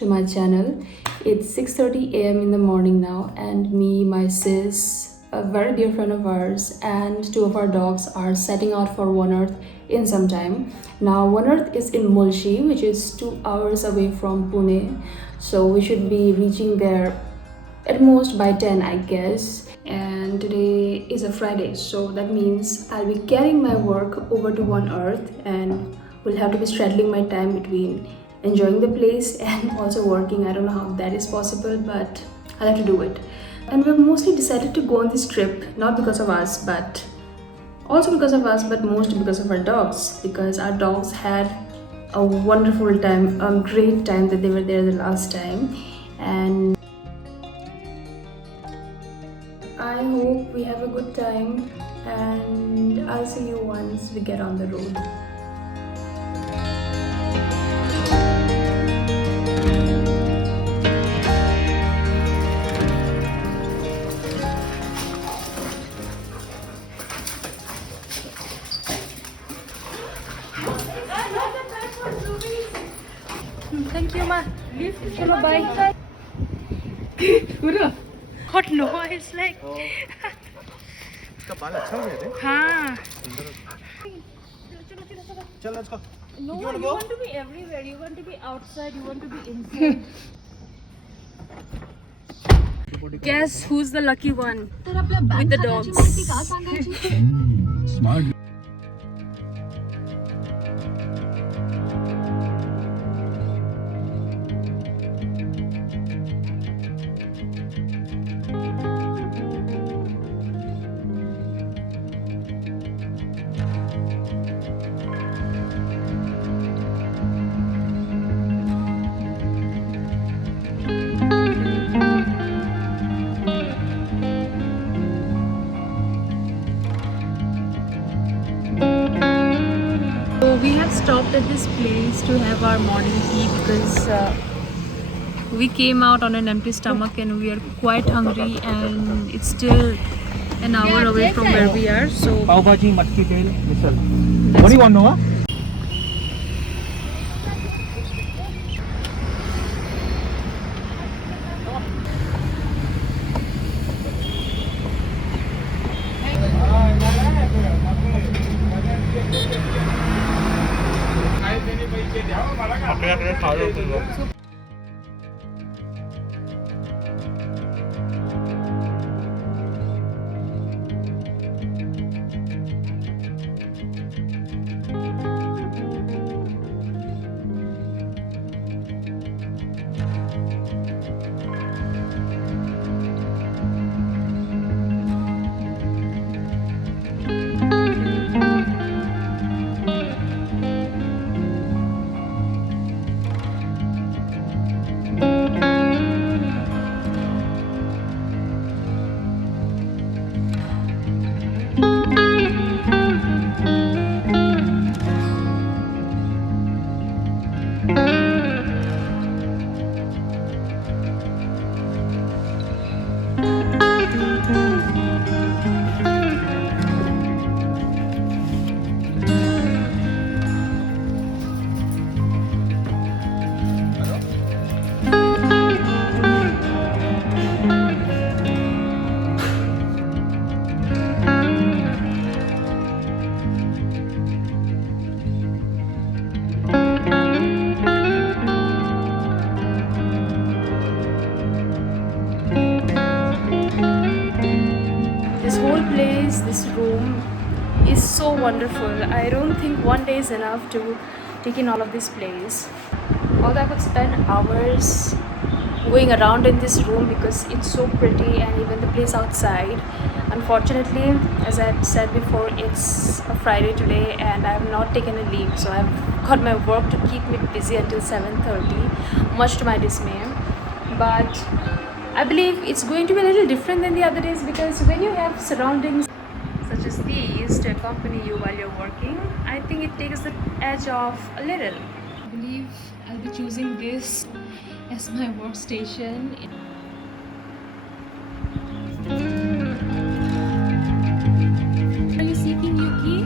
to my channel. It's 6:30 a.m. in the morning now, and me, my sis, a very dear friend of ours, and two of our dogs are setting out for One Earth in some time. Now, One Earth is in Mulshi, which is 2 hours away from Pune, so we should be reaching there at most by 10, I guess. And today is a Friday, so that means I'll be carrying my work over to One Earth, and will have to be straddling my time between enjoying the place and also working. I don't know how that is possible, but I'll have to do it. And we've mostly decided to go on this trip not because of us, but also because of us, but mostly because of our dogs, because our dogs had a wonderful time, a great time that they were there the last time. And I hope we have a good time, and I'll see you once we get on the road. Thank you, ma. Chalo, bye. What noise like? इसका बाल अच्छा हो गया थे हाँ. चल let's go No, you want to be everywhere. You want to be outside. You want to be inside. Guess who's the lucky one with the dogs? Smart So we have stopped at this place to have our morning tea because we came out on an empty stomach and we are quite hungry, and it's still an hour away from where we are. So पाव भाजी मटकी तेल मिसल what do you want Noah this whole place, this room is so wonderful. I don't think one day is enough to take in all of this place. Although I could spend hours going around in this room because it's so pretty, and even the place outside. Unfortunately, as I said before, it's a Friday today and I have not taken a leave, so I've got my work to keep me busy until 7:30, much to my dismay. But I believe it's going to be a little different than the other days, because when you have surroundings such as these to accompany you while you're working, I think it takes the edge off a little. I believe I'll be choosing this as my workstation. Are you seeking Yuki?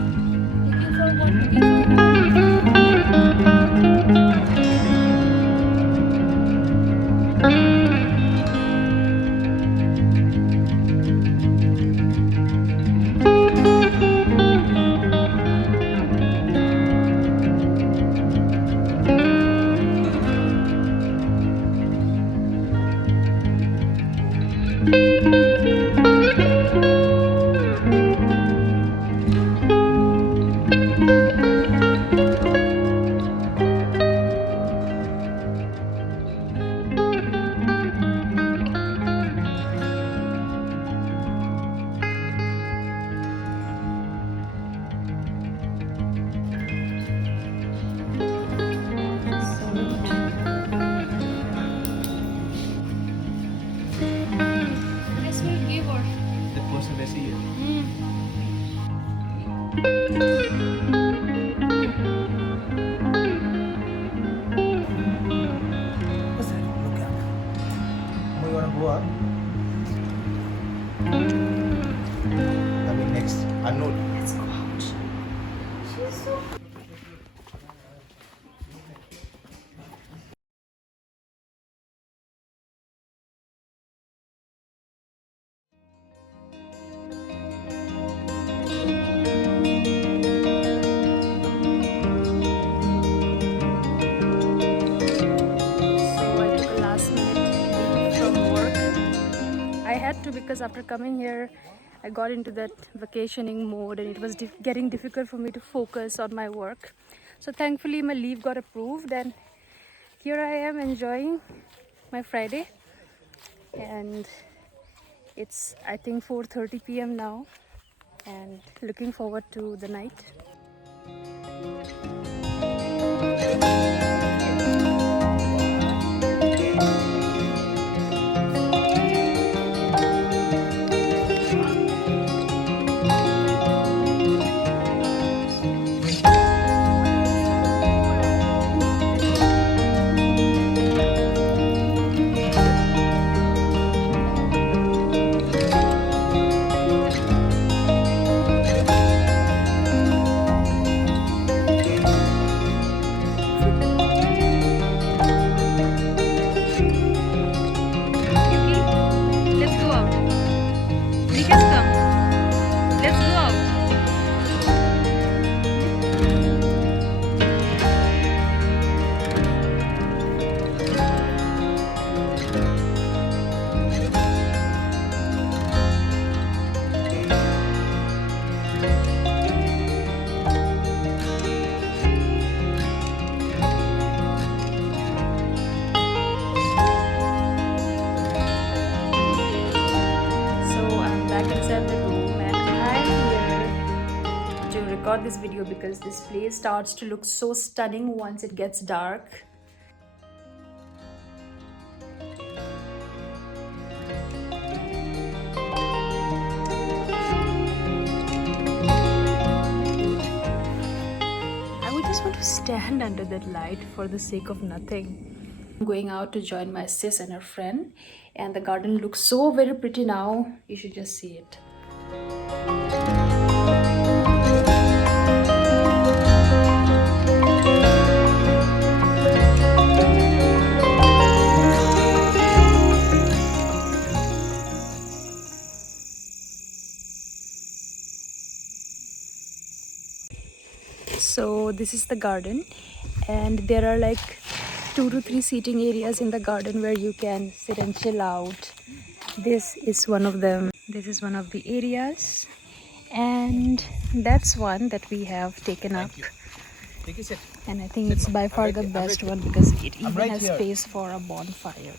Looking for what? Looking for what? What's that? Look up. We wanna go up. I mean next. Unknown. Let's go out. So I took a last minute leave from work. I had to because after coming here, I got into that vacationing mode and it was getting difficult for me to focus on my work. So thankfully my leave got approved and here I am enjoying my Friday. And it's I think 4:30 p.m. now and looking forward to the night. Let's go out. Nikas, come. Let's go out. So I'm back inside the room and I'm here to record this video because this place starts to look so stunning once it gets dark. I would just want to stand under that light for the sake of nothing. I'm going out to join my sis and her friend, and the garden looks so very pretty now. You should just see it. So this is the garden and there are like 2 to 3 seating areas in the garden where you can sit and chill out. This is one of them. This is one of the areas and that's one that we have taken up. Take a sit. And I think it's by far the best one because it even right has here. space for a bonfire.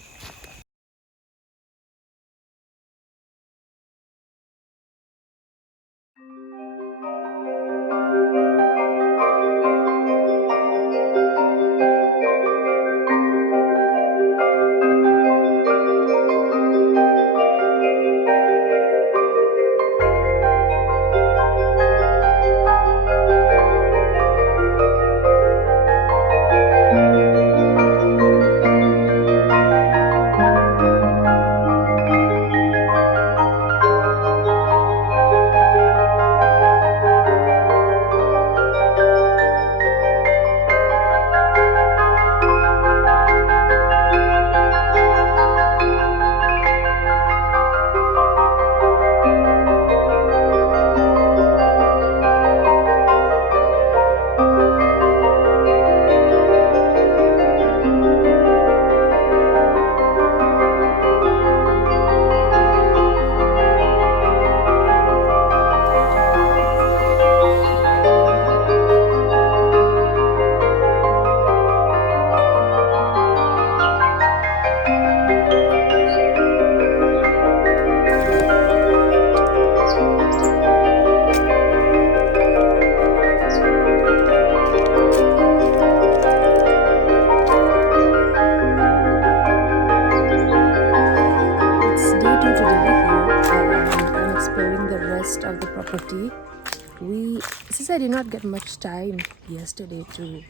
Since I did not get much time yesterday to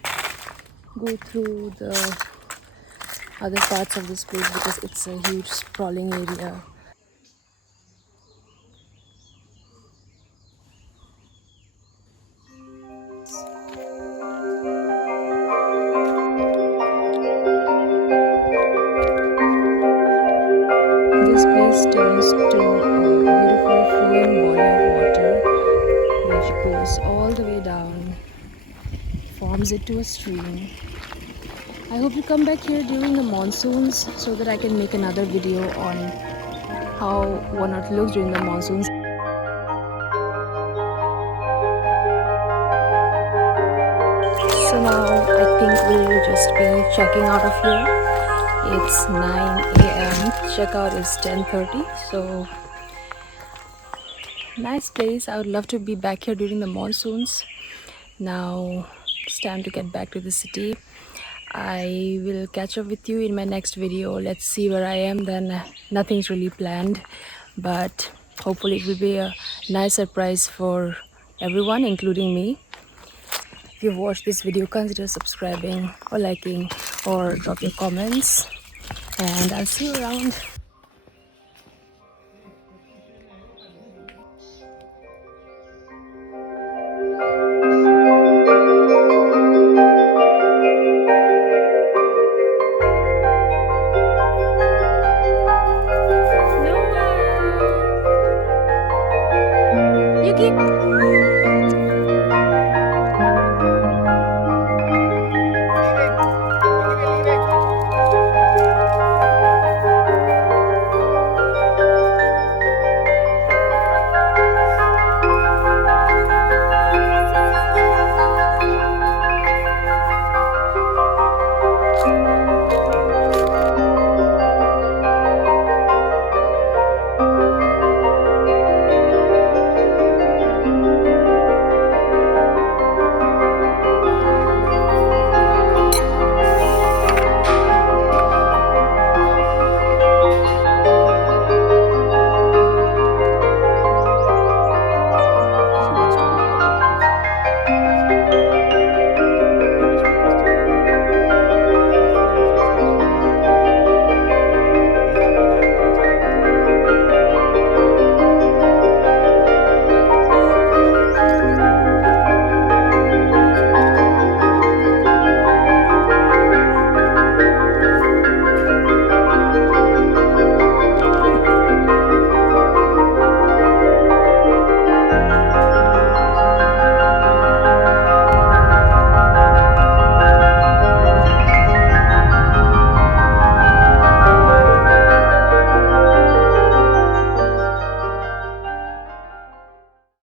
go through the other parts of this place because it's a huge sprawling area. This place turns to a beautiful flowing body of water which goes all the way down, forms it to a stream. I hope you come back here during the monsoons so that I can make another video on how One Earth looks during the monsoons. So now I think we'll just be checking out of here. It's 9 a.m. Checkout is 10:30. So nice place. I would love to be back here during the monsoons. Now it's time to get back to the city. I will catch up with you in my next video. Let's see where I am then. Nothing's really planned, but hopefully it will be a nice surprise for everyone, including me. If you've watched this video, consider subscribing or liking or drop your comments, and I'll see you around.